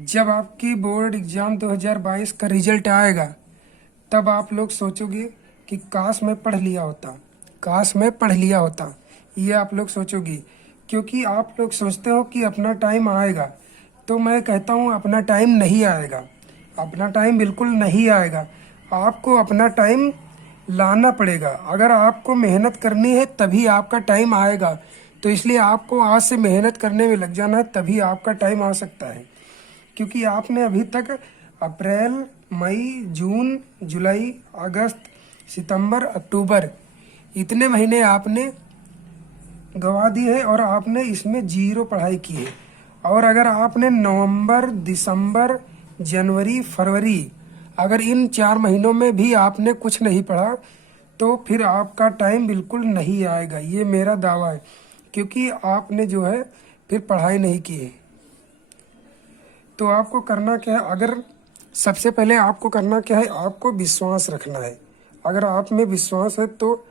जब आपकी board exam 2022 का रिजल्ट आएगा तब आप लोग सोचोगे कि काश मैं पढ़ लिया होता, काश मैं पढ़ लिया होता। ये आप लोग सोचोगे क्योंकि आप लोग सोचते हो कि अपना टाइम आएगा। तो मैं कहता हूँ अपना टाइम नहीं आएगा, अपना टाइम बिल्कुल नहीं आएगा। आपको अपना टाइम लाना पड़ेगा। अगर आपको मेहनत करनी है तभी आपका टाइम आएगा। तो इसलिए आपको आज से मेहनत करने में लग जाना है, तभी आपका टाइम आ सकता है। क्योंकि आपने अभी तक अप्रैल, मई, जून, जुलाई, अगस्त, सितंबर, अक्टूबर इतने महीने आपने गवा दिए है और आपने इसमें जीरो पढ़ाई की है। और अगर आपने नवंबर, दिसंबर, जनवरी, फरवरी अगर इन 4 महीनों में भी आपने कुछ नहीं पढ़ा तो फिर आपका टाइम बिल्कुल नहीं आएगा, ये मेरा दावा है। क्योंकि आपने जो है फिर पढ़ाई नहीं की है। तो आपको करना क्या है? अगर सबसे पहले आपको करना क्या है, आपको विश्वास रखना है। अगर आप में विश्वास है तो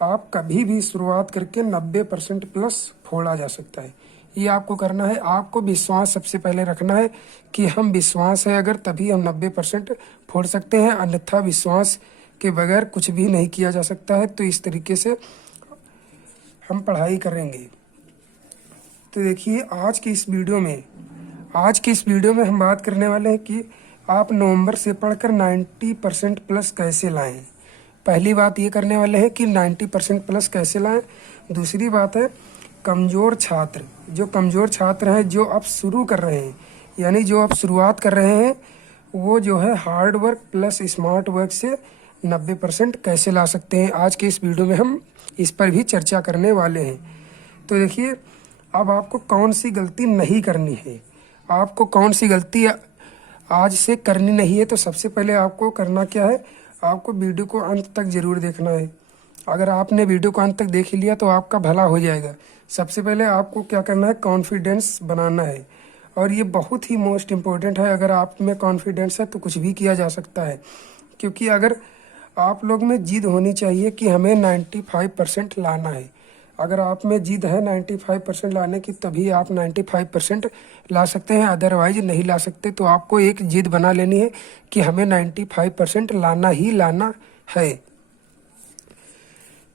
आप कभी भी शुरुआत करके 90% प्लस फोड़ा जा सकता है। ये आपको करना है। आपको विश्वास सबसे पहले रखना है कि हम विश्वास है अगर तभी हम 90% फोड़ सकते हैं, अन्यथा विश्वास के बगैर कुछ भी नहीं किया जा सकता है। तो इस तरीके से हम पढ़ाई करेंगे। तो देखिए आज के इस वीडियो में हम बात करने वाले हैं कि आप नवंबर से पढ़कर 90% प्लस कैसे लाएं। पहली बात ये करने वाले हैं कि 90% प्लस कैसे लाएं। दूसरी बात है कमज़ोर छात्र, जो कमज़ोर छात्र हैं, जो अब शुरू कर रहे हैं, यानी जो अब शुरुआत कर रहे हैं, वो जो है hard work plus smart work से 90% कैसे ला सकते हैं। आज के इस वीडियो में हम इस पर भी चर्चा करने वाले हैं। तो देखिए, अब आपको कौन सी गलती नहीं करनी है, आपको कौन सी गलती आज से करनी नहीं है। तो सबसे पहले आपको करना क्या है, आपको वीडियो को अंत तक जरूर देखना है। अगर आपने वीडियो को अंत तक देख ही लिया तो आपका भला हो जाएगा। सबसे पहले आपको क्या करना है, कॉन्फिडेंस बनाना है। और ये बहुत ही मोस्ट इम्पोर्टेंट है। अगर आप में कॉन्फिडेंस है तो कुछ भी किया जा सकता है। क्योंकि अगर आप लोग में जिद होनी चाहिए कि हमें 95% लाना है। अगर आप में जिद है 95% लाने की, तभी आप 95% ला सकते हैं, अदरवाइज नहीं ला सकते। तो आपको एक जिद बना लेनी है कि हमें 95% लाना ही लाना है।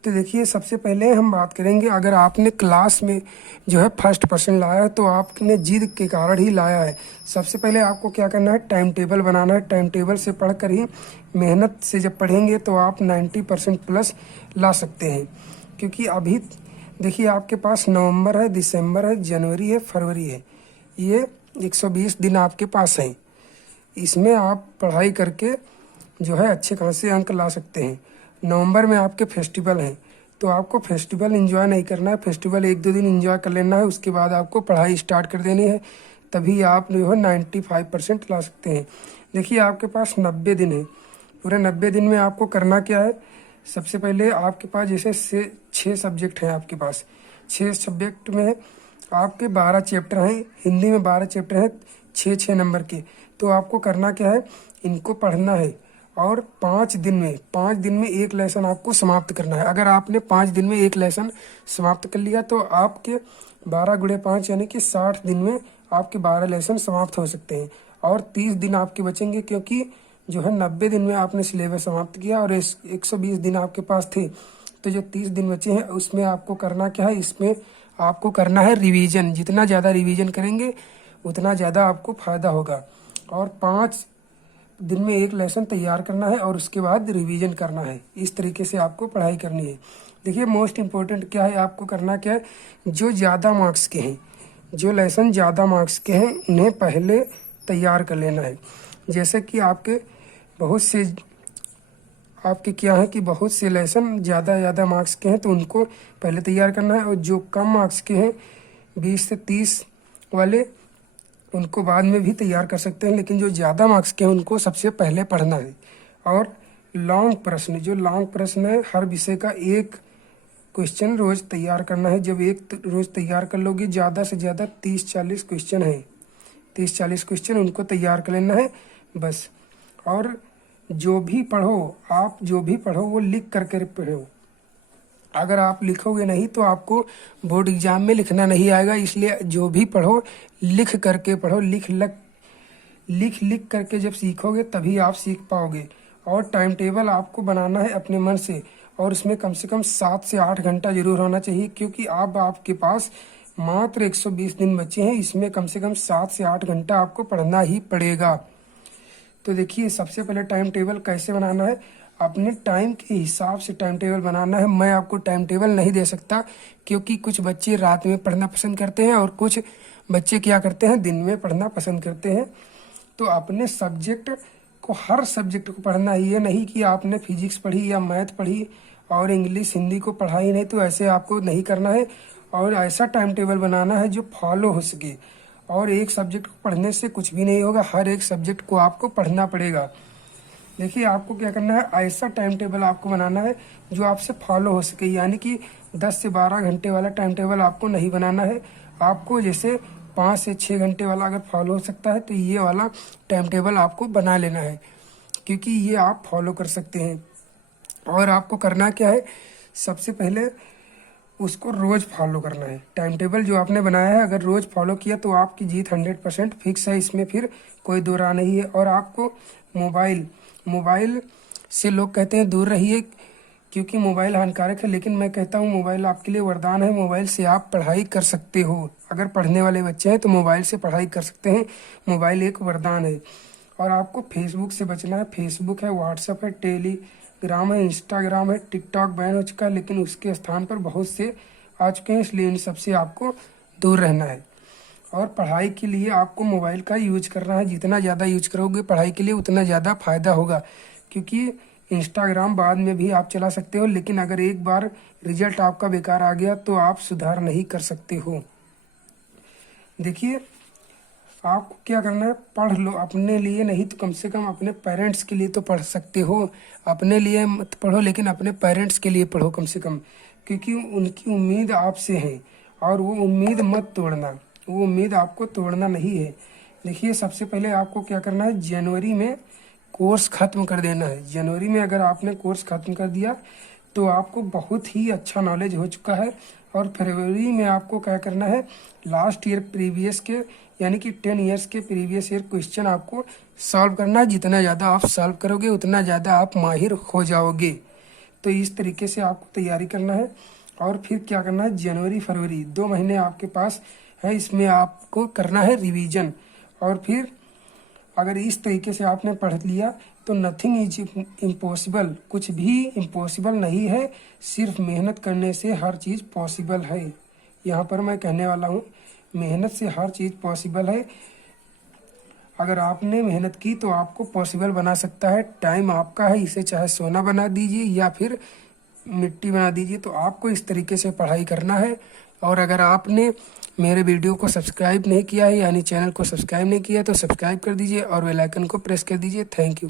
तो देखिए, सबसे पहले हम बात करेंगे, अगर आपने क्लास में जो है फर्स्ट पर्सन लाया है तो आपने जिद के कारण ही लाया है। सबसे पहले आपको क्या करना है, टाइम टेबल बनाना है। टाइम टेबल से पढ़कर ही, मेहनत से जब पढ़ेंगे तो आप 90% प्लस ला सकते हैं। क्योंकि अभी देखिए, आपके पास नवंबर है, दिसंबर है, जनवरी है, फरवरी है, ये 120 दिन आपके पास हैं। इसमें आप पढ़ाई करके जो है अच्छे खासे अंक ला सकते हैं। नवंबर में आपके फेस्टिवल हैं, तो आपको फेस्टिवल एंजॉय नहीं करना है। फेस्टिवल 1-2 दिन एंजॉय कर लेना है, उसके बाद आपको पढ़ाई स्टार्ट कर देनी है। तभी आप जो है 95% ला सकते हैं। देखिए, आपके पास 90 दिन है। पूरे 90 दिन में आपको करना क्या है, सबसे पहले आपके पास जैसे 6 सब्जेक्ट हैं आपके पास। 6 सब्जेक्ट में आपके 12 चैप्टर हैं। हिंदी में 12 चैप्टर हैं, 6-6 नंबर के। तो आपको करना क्या है, इनको पढ़ना है और 5 दिन में एक लेसन आपको समाप्त करना है। अगर आपने 5 दिन में एक लेसन समाप्त कर लिया तो आपके 12 गुणे 5 यानी कि 60 दिन में आपके 12 लेसन समाप्त हो सकते हैं। और 30 दिन आपके बचेंगे, क्योंकि जो है 90 दिन में आपने सिलेबस समाप्त किया और 120 दिन आपके पास थे। तो जो 30 दिन बचे हैं उसमें आपको करना क्या है, इसमें आपको करना है रिवीजन। जितना ज़्यादा रिवीजन करेंगे उतना ज़्यादा आपको फ़ायदा होगा। और 5 दिन में एक लेसन तैयार करना है और उसके बाद रिवीजन करना है। इस तरीके से आपको पढ़ाई करनी है। देखिए, मोस्ट इम्पोर्टेंट क्या है, आपको करना क्या है, जो ज़्यादा मार्क्स के हैं, जो लेसन ज़्यादा मार्क्स के हैं, उन्हें पहले तैयार कर लेना है। जैसे कि आपके क्या है कि बहुत से लेसन ज़्यादा मार्क्स के हैं, तो उनको पहले तैयार करना है। और जो कम मार्क्स के हैं, 20 से 30 वाले, उनको बाद में भी तैयार कर सकते हैं। लेकिन जो ज़्यादा मार्क्स के हैं उनको सबसे पहले पढ़ना है। और लॉन्ग प्रश्न है, हर विषय का एक क्वेश्चन रोज़ तैयार करना है। जब एक रोज़ तैयार कर लोगे, ज़्यादा से ज़्यादा 30-40 क्वेश्चन है, 30-40 क्वेश्चन उनको तैयार कर लेना है बस। और जो भी पढ़ो वो लिख करके पढ़ो। अगर आप लिखोगे नहीं तो आपको बोर्ड एग्जाम में लिखना नहीं आएगा। इसलिए जो भी पढ़ो लिख करके पढ़ो। लिख लिख करके जब सीखोगे तभी आप सीख पाओगे। और टाइम टेबल आपको बनाना है अपने मन से, और उसमें कम से कम 7 से 8 घंटा जरूर होना चाहिए, क्योंकि अब आपके पास मात्र 120 दिन बचे हैं। इसमें कम से कम 7 से 8 घंटा आपको पढ़ना ही पड़ेगा। तो देखिए, सबसे पहले टाइम टेबल कैसे बनाना है, अपने टाइम के हिसाब से टाइम टेबल बनाना है। मैं आपको टाइम टेबल नहीं दे सकता, क्योंकि कुछ बच्चे रात में पढ़ना पसंद करते हैं और कुछ बच्चे क्या करते हैं, दिन में पढ़ना पसंद करते हैं। तो अपने सब्जेक्ट को, हर सब्जेक्ट को पढ़ना ही है, नहीं कि आपने फिजिक्स पढ़ी या मैथ पढ़ी और इंग्लिश हिंदी को पढ़ा ही नहीं, तो ऐसे आपको नहीं करना है। और ऐसा टाइम टेबल बनाना है जो फॉलो हो सके। और एक सब्जेक्ट को पढ़ने से कुछ भी नहीं होगा, हर एक सब्जेक्ट को आपको पढ़ना पड़ेगा। देखिए, आपको क्या करना है, ऐसा टाइम टेबल आपको बनाना है जो आपसे फॉलो हो सके, यानी कि 10 से 12 घंटे वाला टाइम टेबल आपको नहीं बनाना है। आपको जैसे 5 से 6 घंटे वाला अगर फॉलो हो सकता है तो ये वाला टाइम टेबल आपको बना लेना है, क्योंकि ये आप फॉलो कर सकते हैं। और आपको करना क्या है, सबसे पहले उसको रोज फॉलो करना है। टाइम टेबल जो आपने बनाया है अगर रोज फॉलो किया तो आपकी जीत 100% फिक्स है, इसमें फिर कोई दो राह नहीं है। और आपको मोबाइल से लोग कहते हैं दूर रहिए, क्योंकि मोबाइल हानिकारक है, लेकिन मैं कहता हूँ मोबाइल आपके लिए वरदान है। मोबाइल से आप पढ़ाई कर सकते हो, अगर पढ़ने वाले बच्चे हैं तो मोबाइल से पढ़ाई कर सकते हैं। मोबाइल एक वरदान है। और आपको फेसबुक से बचना है। फेसबुक है, व्हाट्सएप है, टेलीग्राम है, इंस्टाग्राम है, टिकटॉक बैन हो चुका है, लेकिन उसके स्थान पर बहुत से आ चुके हैं, इसलिए इन सबसे आपको दूर रहना है। और पढ़ाई के लिए आपको मोबाइल का यूज करना है। जितना ज़्यादा यूज करोगे पढ़ाई के लिए उतना ज़्यादा फायदा होगा, क्योंकि इंस्टाग्राम बाद में भी आप चला सकते हो, लेकिन अगर एक बार रिजल्ट आपका बेकार आ गया तो आप सुधार नहीं कर सकते हो। देखिए, आपको क्या करना है, पढ़ लो। अपने लिए नहीं तो कम से कम अपने पेरेंट्स के लिए तो पढ़ सकते हो। अपने लिए मत पढ़ो, लेकिन अपने पेरेंट्स के लिए पढ़ो कम से कम, क्योंकि उनकी उम्मीद आपसे है। और वो उम्मीद मत तोड़ना, वो उम्मीद आपको तोड़ना नहीं है। देखिए, सबसे पहले आपको क्या करना है, जनवरी में कोर्स खत्म कर देना है। जनवरी में अगर आपने कोर्स खत्म कर दिया तो आपको बहुत ही अच्छा नॉलेज हो चुका है। और फरवरी में आपको क्या करना है, लास्ट ईयर प्रीवियस के, यानी कि 10 ईयर्स के प्रीवियस ईयर क्वेश्चन आपको सॉल्व करना है। जितना ज़्यादा आप सॉल्व करोगे उतना ज़्यादा आप माहिर हो जाओगे। तो इस तरीके से आपको तैयारी करना है। और फिर क्या करना है, जनवरी फरवरी 2 महीने आपके पास है, इसमें आपको करना है रिवीजन। और फिर अगर इस तरीके से आपने पढ़ लिया तो नथिंग इज इम्पॉसिबल, कुछ भी इम्पॉसिबल नहीं है। सिर्फ मेहनत करने से हर चीज़ पॉसिबल है। यहाँ पर मैं कहने वाला हूँ, मेहनत से हर चीज़ पॉसिबल है। अगर आपने मेहनत की तो आपको पॉसिबल बना सकता है। टाइम आपका है, इसे चाहे सोना बना दीजिए या फिर मिट्टी बना दीजिए। तो आपको इस तरीके से पढ़ाई करना है। और अगर आपने मेरे वीडियो को सब्सक्राइब नहीं किया है, यानी चैनल को सब्सक्राइब नहीं किया, तो सब्सक्राइब कर दीजिए और बेल आइकन को प्रेस कर दीजिए। Thank you.